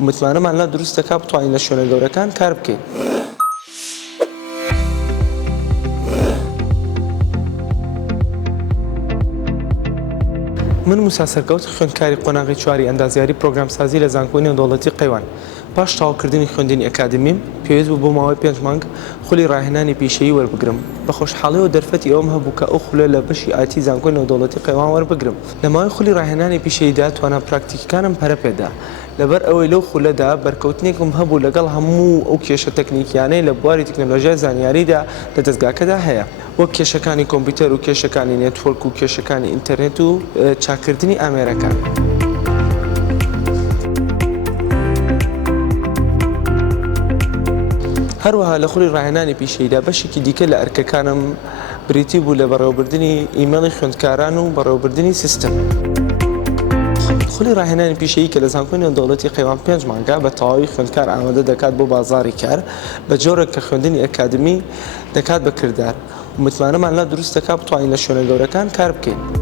و متمانەمان لە دروست دەکات بتوانین لە شوێنە گەورەکان کار بکەین. من موسا سەرکەوت خوێندکاری قۆناغی چواری ئەندازیاری پرۆگرامسازی لە زانکۆی نێودەوڵەتی قەیوان. پاش تەواوکردنی خوێندنی ئەکادمیم پێویست بوو بۆ ماوەی 5 مانگ خولی ڕاهێنانی پیشەیی وەربگرم. بە خۆشحاڵیەوە دەرفەتی ئەوم هەبوو کە ئەو خولە لە بەشی ئایتی زانکۆی نێودەوڵەتی قەیوان وەربگرم. لە ماوەی خولی ڕاهێنانی پیشەییدا توانە پراکتیکەکانم پەرە پێدا. لەبەر ئەوەی لەو خولەدا بەرکەوتنێکم هەبوو لەگەڵ هەموو ئەو کێشە تەکنیکیانەی لە بواری تەکنۆلۆژیای زانیاریدا لە دەستگاکەدا هەیە، وەک کێشەکانی کۆمپیوتەر و کێشەکانی نێتوۆرک و کێشەکانی ئینتەرنێت و چاکردنی ئامێرەکان. هەروەها لە خولی ڕاهێنانی پیشەییدا بەشێکی دیکە لە ئەرکەکانم بریتی بوو لە بەڕێوەبردننی ئیمێڵی خوێندکاران و بەڕێوەبردننی سیستم. خولی ڕاهێنانی پیشەیی کە لە زانکۆی نێودەوڵەتی قەیوان 5 مانگە بە تەواوی خوێندکار ئامادە دەکات بۆ بازاڕی کار بە جۆرێک کە خوێندنی ئەکادمی دەکات بە کردار و متمانەمان لە دروست دەکات بتوانین لە شوێنە گەورەکان کار بکەین.